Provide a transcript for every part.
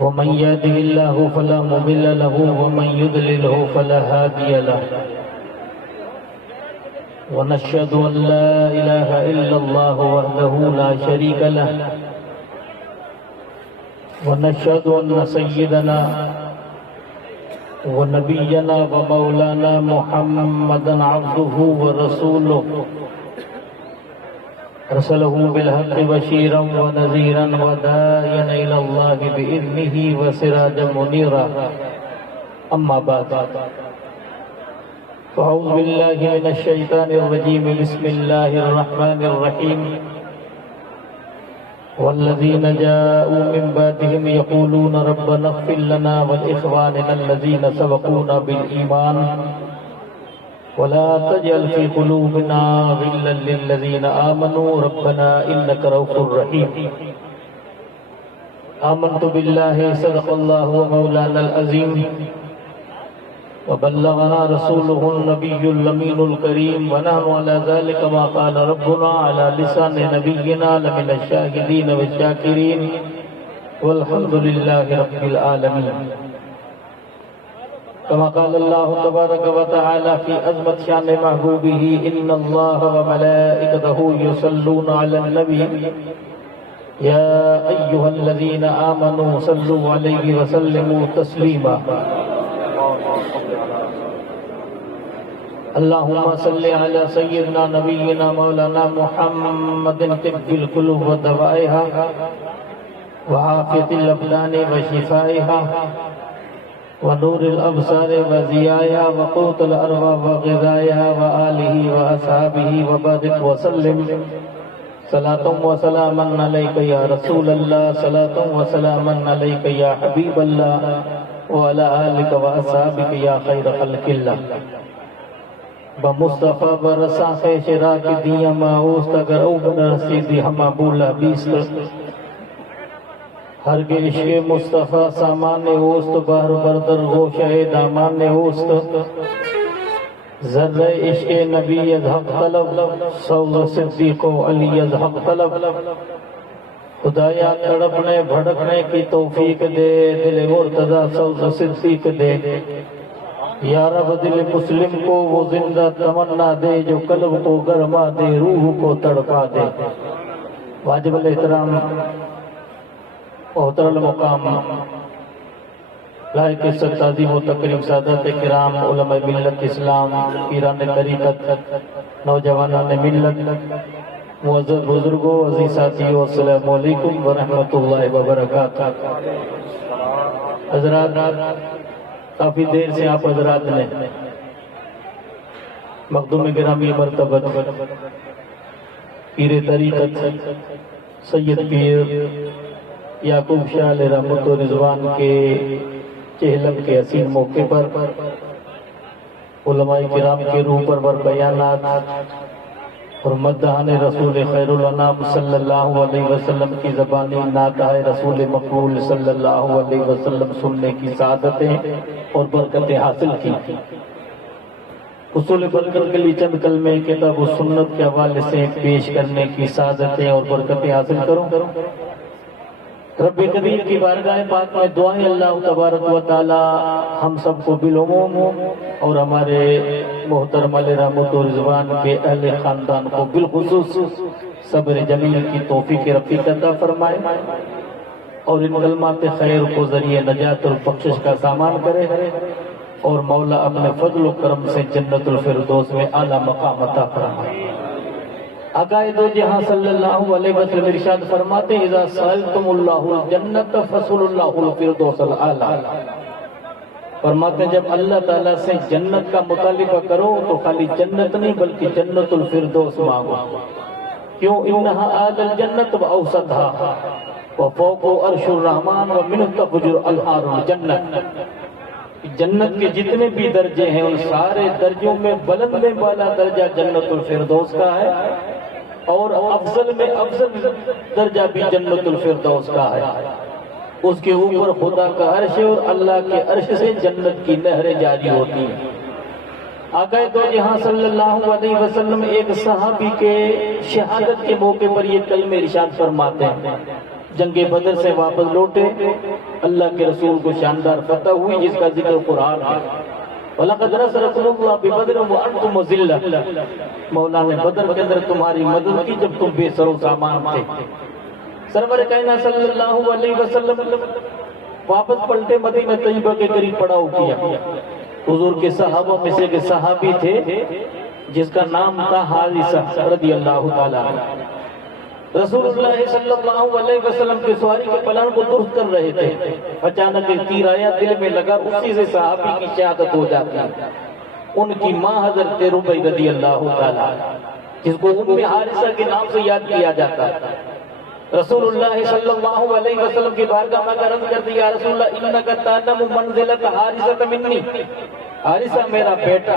ومن يهده الله فلا مضل له ومن يضلله فلا هادي له ونشهد أن لا إله إلا الله وحده لا شريك له ونشهد أن سيدنا ونبينا ومولانا محمدا عبده ورسوله أرسله بالحق بشيرا ونذيرا وداعيا إلى الله بإذنه وسراجا منيرا أما بعد فأعوذ بالله من الشيطان الرجيم بسم الله الرحمن الرحيم والذين جاءوا من بعدهم يقولون ربنا اغفر لنا ولإخواننا الذين سبقونا بالإيمان ولا تجعل في قلوبنا غلا للذين آمنوا ربنا إنك رؤوف رحيم آمنت بالله صدق الله ومولانا العظيم وبلغنا رسوله النبي الأمين الكريم ونحن على ذلك ما قال ربنا على لسان نبينا لمن الشاهدين والشاكرين والحمد لله رب العالمين كما قال الله تبارك وتعالى في عظمت شان محبوبه إن الله وملائكته يصلون على النبي يا أيها الذين آمنوا صلوا عليه وسلموا تسليما اللهم صل على سيدنا نبينا مولانا محمد طب القلوب ودوائها وعافية الأبدان وشفائها ونور الأبصار وضيائها وقوت الأرواح وغذائها وآله وأصحابه وبارك وسلم صلاة وسلاما عليك يا رسول الله صلاة وسلاما عليك يا حبيب الله وعلى آلك وأصحابك يا خير خلق الله بمصطفیٰ برساں خیشرا کی دیاں ماوست اگر او بنرسی دی ہما بولا بیست ہر کے عشق مصطفیٰ سامان اوست بہر بردر گوشہ دامان اوست ذرہ عشق نبی حق طلب سوز صدیق و علی حق طلب خدایا تڑپنے بھڑکنے کی توفیق دے دل مرتضی سوز صدیق دے یا رب دل مسلم کو وہ زندہ تمنا دے جو قلب کو گرما دے روح کو تڑپا دے واجب الاحترام محترم المقام لائق عزت تعظیم و تکریم سادات کرام علماء ملت اسلام پیران طریقت نوجوانان ملت معزز بزرگوں عزیز ساتھیوں السلام علیکم ورحمۃ اللہ وبرکاتہ حضرات کافی دیر سے آپ حضرات نے مخدوم گرامی مرتبت پیر طریقت سید پیر یعقوب شاہ علیہ رحمت و رضوان کے چہلم کے حسین موقع پر علماء کرام کے روح پر بیانات اور مدحان رسول خیر الانام صلی اللہ علیہ وسلم کی زبانی نعتہ رسول مقبول صلی اللہ علیہ وسلم سننے کی سعادتیں اور برکتیں حاصل کی اصول برکت کے لیے چند کلمے کتاب و سنت کے حوالے سے پیش کرنے کی سعادتیں اور برکتیں حاصل کروں رب کریم کی بارگاہ پاک میں دعائیں اللہ تبارک و تعالی ہم سب کو بالعموم اور ہمارے محترم علیہ رحمت و رضوان کے اہل خاندان کو بالخصوص صبر جمیل کی توفیق رفیق عطا فرمائے اور ان کلمات خیر کو ذریعہ نجات اور بخشش کا سامان کرے اور مولا اپنے فضل و کرم سے جنت الفردوس میں اعلیٰ مقام عطا فرمائے آقا دو جہاں صلی اللہ علیہ وسلم ارشاد فرماتے اذا سألتم اللہ الجنت فسل اللہ الفردوس الاعلیٰ فرماتے جب اللہ تعالیٰ سے جنت کا مطالبہ کرو تو خالی جنت نہیں بلکہ جنت الفردوس مانگو کیوں انہا آل الجنت و اوسطہا وفوق عرش الرحمن ومنہ تفجر الہار الجنت جنت کے جتنے بھی درجے ہیں ان سارے درجوں میں بلند میں بالا درجہ جنت الفردوس کا ہے اور افضل میں افضل درجہ بھی جنت الفردوس کا ہے اس کے اوپر خدا کا عرش اور اللہ کے عرش سے جنت کی نہریں جاری ہوتی ہیں آقا دو جہاں صلی اللہ علیہ وسلم ایک صحابی کے شہادت کے موقع پر یہ کلمہ ارشاد فرماتے ہیں. جنگ بدر سے واپس لوٹے، اللہ کے رسول کو شاندار فتح ہوئی جس کا ذکر قرآن ہے. وَلَقَدْ نَصَرَكُمُ اللَّهُ بِبَدْرٍ وَأَنْتُمْ أَذِلَّةٌ. مولا نے بدر کے اندر تمہاری مدد کی جب تم بے سر و سامان تھے. سرور کائنات صلی اللہ علیہ وسلم واپس پلٹے، مدینہ طیبہ کے قریب پڑاؤ کیا. حضور کے صحابہ میں سے ایک صحابی تھے جس کا نام تھا حارثہ رضی اللہ تعالیٰ. رسول اللہ صلی اللہ علیہ وسلم کی سواری کے پلان کو درست کر رہے تھے. اچانک ایک تیر آیا، دل میں لگا، اسی سے صحابی کی شہادت ہو جاتی. ان کی ماں حضرت ربیع رضی اللہ تعالیٰ، جس کو ام حارثہ کے نام سے یاد کیا جاتا ہے. رسول اللہ صلی اللہ علیہ وسلم کی بارگاہ میں عرض کر دیا، یا رسول اللہ انک تعلم منزلۃ حارثہ منی. حارثہ میرا بیٹا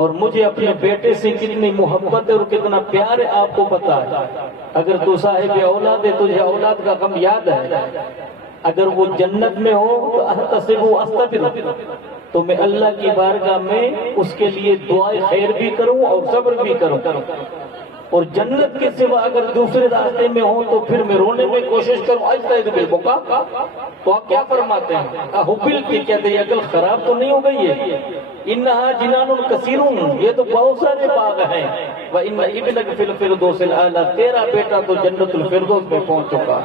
اور مجھے اپنے بیٹے سے کتنی محبت ہے اور کتنا پیار ہے آپ کو پتا ہے. اگر تو صاحب اولاد ہے، تجھے اولاد کا غم یاد ہے. اگر وہ جنت میں ہو تو احتسب و استغفر، تو میں اللہ کی بارگاہ میں اس کے لیے دعائے خیر بھی کروں اور صبر بھی کروں. اور جنت کے سوا اگر دوسرے راستے میں ہوں تو پھر میں رونے میں کوشش کروں. اجتہد بالبکا. تو آپ کیا فرماتے ہیں؟ احبل کی کہتے ہیں عقل خراب تو نہیں ہو گئی ہے؟ انہا جنان کثیرون، یہ تو بہت سارے باغ ہیں. وَإِنَّ ابْنَكَ فِي الْفِرْدَوْسِ الْأَعْلَىٰ، تیرا بیٹا تو جنت الفردوس میں پہنچ چکا.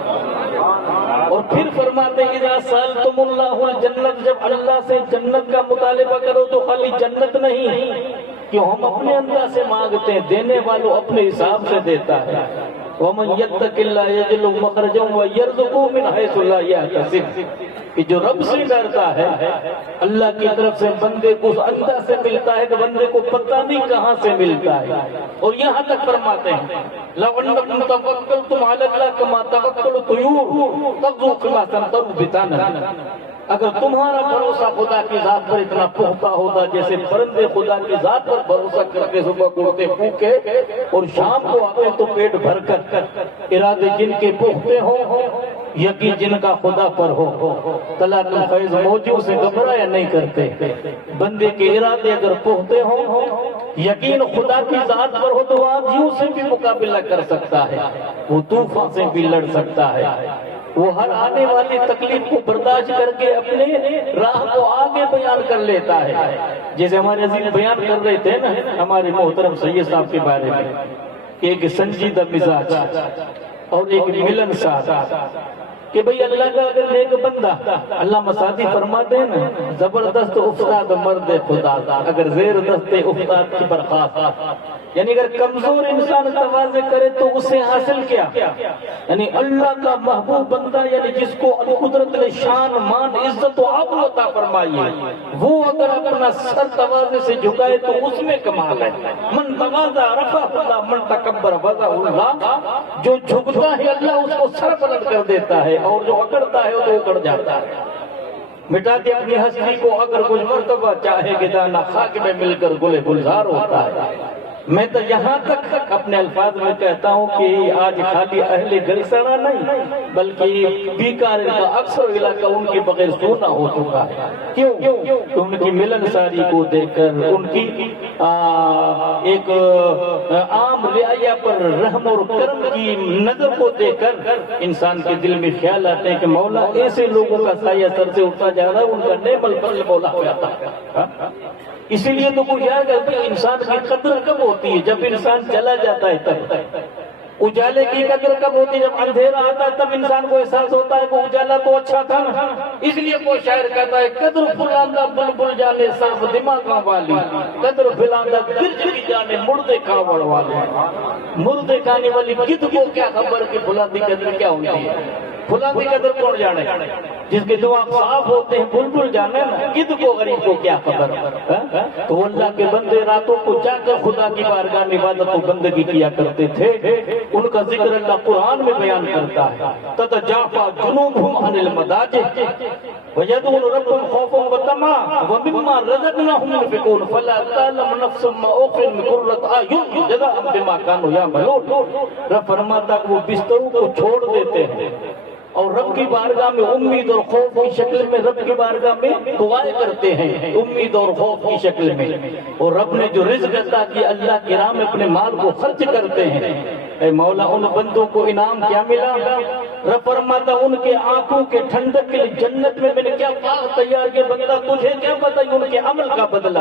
اور پھر فرماتے ہیں اذا سألتم اللہ الجنت، جب اللہ سے جنت کا مطالبہ کرو تو خالی جنت نہیں کہ ہم اپنے انداز سے مانگتے ہیں، دینے والوں اپنے حساب سے دیتا ہے. وَمَنْ يَتَّقِ اللَّهَ يَجْعَلْ مَخْرَجًا وَيَرْزُقْهُ مِنْ حَيْثُ لَا يَحْتَسِبُ. کہ جو رب سے ڈرتا ہے اللہ کی طرف سے بندے کو اس انداز سے ملتا ہے کہ بندے کو پتہ نہیں کہاں سے ملتا ہے. اور یہاں تک فرماتے ہیں لَوْ أَنَّكُمْ تَوَكَّلْتُمْ عَلَى اللَّهِ كَمَا تَوَكَّلُ الطُّيُورُ تَغْدُو خِمَاسًا بِطَانًا. اگر تمہارا بھروسہ خدا کی ذات پر اتنا پختہ ہوتا جیسے پرندے خدا کی ذات پر بھروسہ کرتے صبح اٹھتے پھوکے اور شام کو آتے تو پیٹ بھر کر، ارادے جن کے پختے ہوں، یقین جن کا خدا پر ہو، طلاق الفیض موجوں سے گھبرایا نہیں کرتے. بندے کے ارادے اگر پختے ہوں، یقین خدا کی ذات پر ہو تو وہ آندھیوں سے بھی مقابلہ کر سکتا ہے، وہ طوفان سے بھی لڑ سکتا ہے. وہ ہر آنے والی تکلیف کو برداشت کر کے اپنے راہ کو آگے بیان کر لیتا ہے. جیسے ہمارے عزیز بیان کر رہے تھے نا ہمارے محترم سید صاحب کے بارے میں، ایک سنجیدہ مزاج اور ایک ملنسار، کہ بھئی اللہ کا اگر نیک بندہ، اللہ مساعدی فرماتے ہیں نا زبردست افتاد مرد خدا، اگر زیر دست افتاد کی برخاست. یعنی اگر کمزور انسان تواضع کرے تو اسے حاصل کیا؟ یعنی اللہ کا محبوب بندہ، یعنی جس کو قدرت نے شان، مان، عزت و عظمت عطا فرمائی ہے، وہ اگر اپنا سر تواضع سے جھکائے تو اس میں کمال ہے. من تواضع رفع اللہ، من تکبر وضع اللہ. جو جھکتا ہے اللہ اس کو سر بلند کر دیتا ہے اور جو اکڑتا ہے وہ تو اکڑ جاتا ہے. مٹا دے اپنی ہستی کو اگر کچھ مرتبہ چاہے کہ دانا خاک میں مل کر گلے گلزار ہوتا ہے. میں تو یہاں تک اپنے الفاظ میں کہتا ہوں کہ آج خالی اہل گلسرا نہیں بلکہ بیکار کا اکثر علاقہ ان کے بغیر سونا ہو چکا ہے. کیوں؟ کہ ان کی ملنساری کو دیکھ کر، ان کی ایک عام رعایا پر رحم اور کرم کی نظر کو دیکھ کر انسان کے دل میں خیال آتے ہیں کہ مولا ایسے لوگوں کا سایہ سر سے اٹھتا جا رہا ہے، ان کا نعم الفضل مولا ہو جاتا ہے. اسی لیے تو کوئی یاد کرتے ہیں انسان کی قدر کب ہوتی ہے؟ جب انسان چلا جاتا ہے تب. اجالے کی قدر کب ہوتی ہے؟ جب اندھیرا آتا ہے تب انسان کو احساس ہوتا ہے کہ اجالا تو اچھا تھا نا. اس لیے کوئی شاعر کہتا ہے قدر فلاندہ بلبل جانے صاف دماغاں والی، قدر فلاندہ گرج کی جانے مردے کھاوڑ والے. مردے کھانے والی گدھ کو کیا خبر کہ فلاندی قدر کیا ہوتی ہے؟ فلاندی قدر کون جانے؟ جس کے دماغ صاف ہوتے ہیں بلبل جانے نا، گدھ کو غریب کو کیا خبر. تو اللہ کے بندے راتوں کو جا کر خدا کی بارگاہ میں عبادت و بندگی کیا کرتے تھے. ان کا ذکر اللہ قرآن میں بیان کرتا ہے. تتجافا جنوبهم عن المضاجع ويدعون ربهم خوفا وطمعا ومما رزقناهم ينفقون فلا تعلم نفس ما اخفي من قرة اعين جزاء بما كانوا يعملون. رب فرماتا کہ وہ بستروں کو چھوڑ دیتے ہیں اور رب کی بارگاہ میں امید اور خوف کی شکل میں رب کی بارگاہ میں دعائیں کرتے ہیں، امید اور خوف کی شکل میں، اور رب نے جو رزق عطا کیا اللہ کی راہ میں اپنے مال کو خرچ کرتے ہیں۔ اے مولا ان بندوں کو انعام کیا ملا؟ رب فرماتا ان کے آنکھوں کے ٹھنڈک کے لیے جنت میں میں نے کیا باغ تیار کیا، بندہ تجھے کیا پتہ ان کے عمل کا بدلہ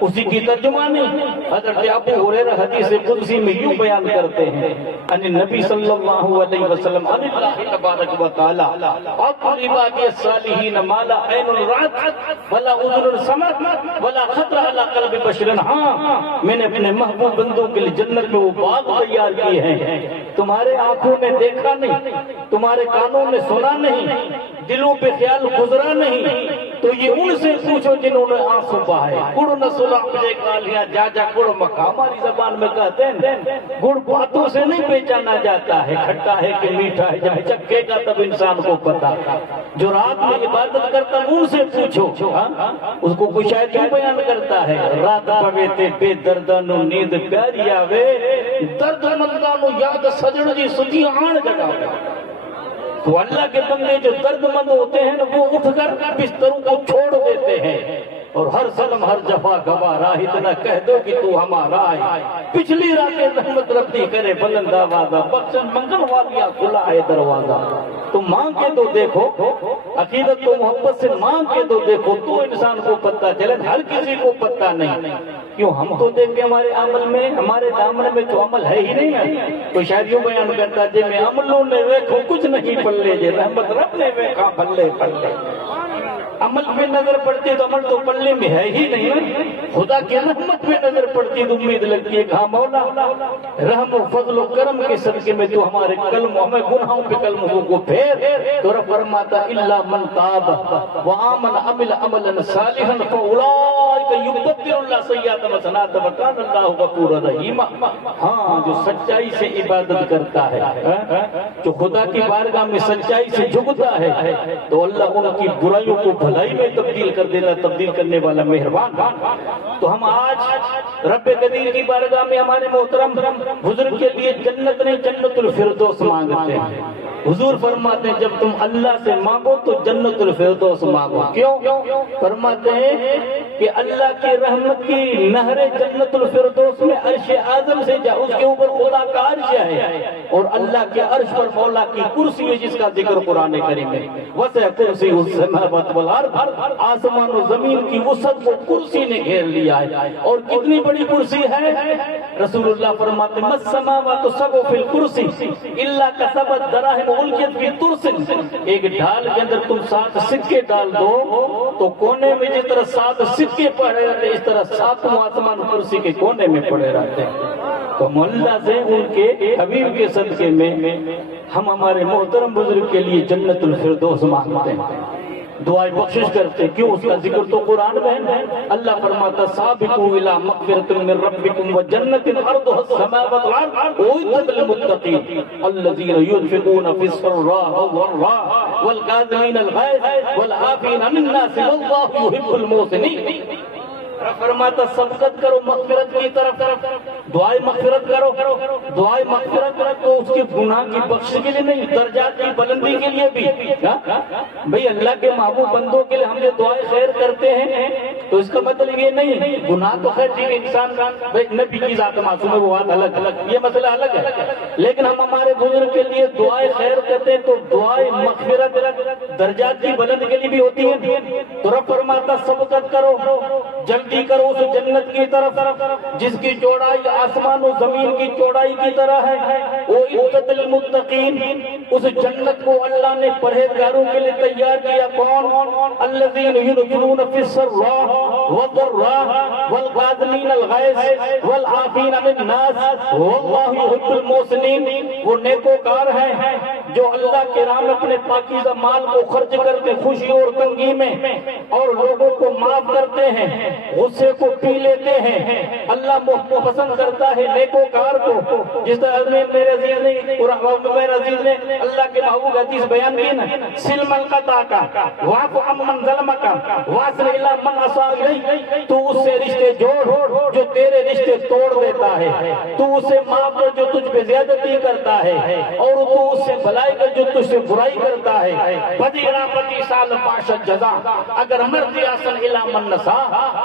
اسی کی ترجمانی حضرت ابو ہریرہ حدیث قدسی میں یوں بیان کرتے ہیں ان نبی صلی اللہ علیہ وسلم ان اللہ تبارک و تعالی اقل عباد الصالحین ما لا عین رأت ولا اذن سمعت ولا خطر علی قلب بشر۔ ہاں میں نے اپنے محبوب بندوں کے لیے جنت میں وہ باغ تیار کیے ہیں تمہارے آنکھوں نے دیکھا نہیں، تمہارے کانوں نے سنا نہیں، دلوں پہ خیال گزرا نہیں، تو یہ ان سے پوچھو جنہوں نے آنسو بہائے۔ گڑ نسلہ مجھے کالیاں جا جا گڑ مکھا، ہماری زبان میں کہتے ہیں گڑ باتوں سے نہیں پہچانا جاتا ہے، کھٹا ہے کہ میٹھا ہے، جب چکھے گا تب انسان کو پتا۔ جو رات میں عبادت کرتا ان سے پوچھو، اس کو کوئی شاید کیوں بیان کرتا ہے رات پویتے بے دردانو نیند پیاری آوے درد مندانو یاد سجن جی سدھی آن جگہ۔ تو اللہ کے بندے جو درد مند ہوتے ہیں وہ اٹھ کر بستروں کو چھوڑ دیتے ہیں اور ہر سلم ہر جفا گوارا اتنا کہہ دو کہ تو ہمارا ہے۔ پچھلی راتیں رحمت ربی کرے بلند آوازہ، بخشن منگل والیا کھلا ہے دروازہ۔ تو مانگ کے تو دیکھو، عقیدت تو محبت سے مانگ کے تو دیکھو تو انسان کو پتہ چلے، ہر کسی کو پتہ نہیں۔ کیوں ہم تو دیکھ کے ہمارے عمل میں ہمارے دامن میں تو عمل ہے ہی نہیں ہے۔ تو شاید یوں بیان کرتا جی میں عملوں نے ویکھو کچھ نہیں پلے جے رحمت رب نے ویکھا پلے پلے۔ عمل میں نظر پڑتی ہے تو عمل تو پلے میں ہے ہی نہیں، خدا کی رحمت میں نظر پڑتی ہے تو امید لگتی ہے کہ ہاں مولا رحم و فضل و کرم کے صدقے میں تو ہمارے قلم ہمیں گناہوں پہ قلموں کو پھیر۔ تو رب فرماتا الا من تاب وآمن عمل عملا صالحا فاولئک یبدل اللہ سیئات حسنات وکان اللہ غفورا رحیما۔ ہاں جو سچائی سے عبادت کرتا ہے، جو خدا کی بارگاہ میں سچائی سے جھکتا ہے تو اللہ ان کی برائیوں کو بھلائی میں تبدیل کر دیتا، تبدیل کرنے والا مہربان۔ تو ہم آج رب قدیر کی بارگاہ میں ہمارے محترم بزرگ کے لیے جنت نہیں جنت الفردوس مانگتے ہیں۔ حضور فرماتے ہیں جب تم اللہ سے مانگو تو جنت الفردوس مانگو۔ کیوں؟ فرماتے ہیں کہ اللہ کی رحمت کی نہر جنت الفردوس میں عرش اعظم سے جا، اس کے اوپر خدا کا عرش ہے اور اللہ کے عرش پر مولا کی کرسی ہے جس کا ذکر قرآن کریم میں وسع کرسی السماوات والارض، آسمان و زمین کی وسعت کو کرسی نے گھیر لیا ہے۔ اور کتنی بڑی کرسی ہے؟ رسول اللہ فرماتے ہیں السماوات سبع فی الکرسی الا کسبت دراہم القیت فی ترس۔ ایک ڈھال کے اندر تم 7 سکے ڈال دو تو کونے میں جس طرح 7 سکے پڑے رہتے اس طرح 7 آسمان کرسی کے کونے میں پڑے رہتے ہیں۔ تو اللہ سے ان کے حبیب کے صدقے میں ہم ہمارے محترم بزرگ کے لیے جنت الفردوس مانگتے ہیں، دعائیں بخشش کرتے ہیں۔ کیوں؟ اس کا ذکر تو قرآن میں ہے۔ اللہ فرماتا سابقوا الی مغفرۃ من ربکم وجنۃ عرضها السماوات والارض اعدت للمتقین الذین ينفقون فی السراء والضراء والکاظمین الغیظ والعافین عن الناس واللہ یحب المحسنین۔ فرماتا سبقت کرو مغفرت کی طرف، دعائیں مغفرت کرو، دعائیں مغفرت کرو تو اس کے گناہ کی بخشش کے لیے نہیں، درجات کی بلندی کے لیے بھی۔ بھئی اللہ کے محبوب بندوں کے لیے ہم جو دعائیں خیر کرتے ہیں تو اس کا مطلب یہ نہیں گناہ تو خیر ٹھیک ہے انسان نبی کی ذات معصوم ہے وہ بات الگ، یہ مسئلہ الگ ہے، لیکن ہم ہمارے بزرگ کے لیے دعائیں خیر کرتے ہیں تو دعائیں مغفرت درجات کی بلند کے لیے بھی ہوتی ہیں۔ تو رب فرماتا سبقت کرو، جلدی کرو اس جنت کی طرف جس کی چوڑائی آسمان و زمین کی چوڑائی کی طرح ہے۔ وہ عزت للمتقین، اس جنت کو اللہ نے پرہیزگاروں کے لیے تیار کیا۔ کون؟ الذین ينفقون فی السراء والضراء والکاظمین الغیظ والعافین عن الناس واللہ یحب المحسنین۔ وہ نیکوکار ہیں جو اللہ کے راہ میں اپنے پاکیزہ مال کو خرچ کرتے خوشی اور تنگی میں اور لوگوں کو معاف کرتے ہیں، غصے کو پی لیتے ہیں۔ اللہ پسند کرتا ہے نیکوکار کو، جس طرح میرے عزیز نے اللہ کے محبوب حدیث بیان کی نا سلم القطع کا واعف عمن ظلمک واصل الی من اساء الیک۔ تو اس سے رشتے جوڑ جو تیرے رشتے توڑ دیتا ہے، تو اسے معاف کر جو تجھ پہ زیادتی کرتا ہے، اور تو اس سے بھلائی کا جو تجھ سے برائی کرتا ہے بدی رابطی سال پاشد جزا اگر مرضی آسن الا من نسا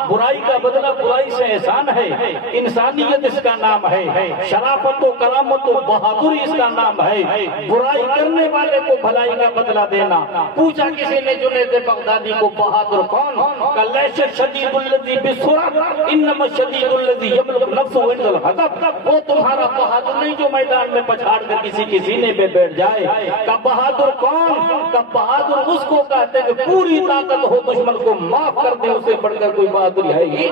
برائی کا بدلہ برائی سے احسان ہے انسانیت اس کا نام ہے شرافت و کرامت و بہادری اس کا نام ہے برائی کرنے والے کو بھلائی کا بدلہ دینا پوچھا کسی نے جنید بغدادی کو بہادر کون کہ لیس شدید الذی بسرعت انما شدید الذی یملک نفسه عند الغضب وہ تمہارا بہادر نہیں جو میدان میں پچھاڑ کر کسی کے سینے پہ بیٹھ جائے کہ بہادر کون کہ بہادر اس کو کہتے کہ پوری طاقت ہو دشمن کو معاف کر دے اسے بڑھ کر کوئی بہادری ہے ہی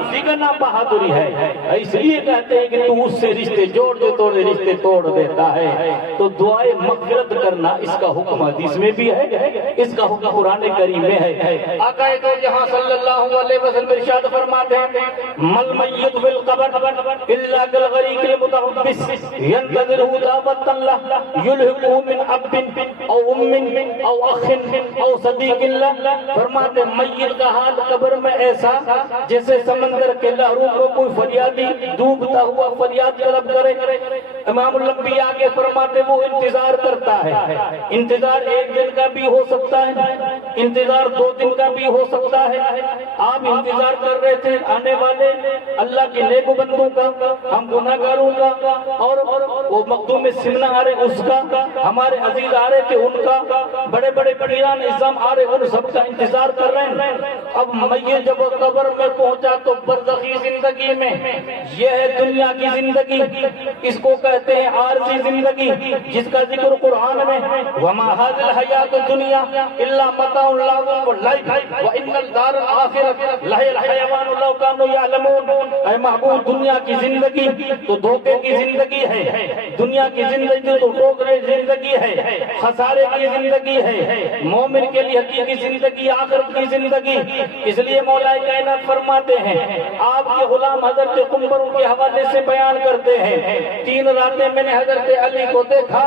اسی کا نام بہادری ہے اس لیے کہتے ہیں کہ تو اس سے رشتے جوڑ جو توڑے رشتے توڑ دیتا ہے تو دعائے مغفرت کرنا اس کا حکم حدیث میں بھی ہے اس کا حکم قرآن کریم میں ہے آقا دو جہاں صلی اللہ علیہ وسلم ارشاد فرماتے ہیں مل میت بالقبر الا کالغریق المتغبس ينتظره دعوت اللہ یلحقه من اب او ام او اخ او صدیق اللہ فرماتے میت کا حال قبر میں ایسا جیسے سمندر کے لہروں کو کوئی فریادی ڈوبتا ہوا فریاد طلب کرے امام الانبیاء کے فرماتے وہ انتظار کرتا ہے انتظار ایک دن کا بھی ہو سکتا ہے انتظار 2 دن کا بھی ہو سکتا ہے آپ انتظار کر رہے تھے آنے والے اللہ کے نیک بندوں کا ہم گناہگاروں کا اور وہ مخدوم سمنا آ رہے اس کا ہمارے عزیز آ رہے تھے ان کا بڑے بڑے پیران اعظم آ رہے ان سب کا انتظار کر رہے ہیں اب میت جب قبر میں پہنچا تو برزخی زندگی میں یہ ہے دنیا کی زندگی اس کو کہتے ہیں عارضی زندگی جس کا ذکر قرآن میں وما هذه الحیات الدنیا الا متاع اللعب واللعب وان الدار الاخرہ لہی الحیوان لو كانوا يعلمون اے محبوب دنیا کی زندگی تو دھوکے کی زندگی ہے دنیا کی زندگی تو ٹھوکرے زندگی ہے خسارے کی زندگی ہے مومن کے لیے حقیقی زندگی آخرت کی زندگی اس لیے مولا کائنات فرماتے ہیں آپ کے غلام حضرت قنبر کے حوالے سے بیان کرتے ہیں 3 راتیں میں نے حضرت علی کو دیکھا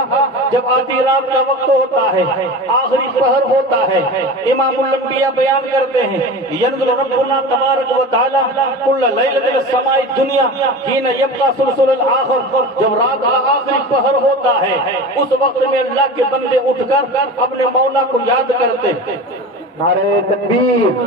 جب آدھی رات کا وقت ہوتا ہے آخری پہر ہوتا ہے امام الانبیاء بیان کرتے ہیں ینزل ربنا تبارک و تعالی کل لیلۃ السماء الدنیا حین یبقى ثلث الاخر جب رات کا آخری پہر ہوتا ہے اس وقت میں اللہ کے بندے اٹھ کر اپنے مولا کو یاد کرتے ہیں نعرہ تکبیر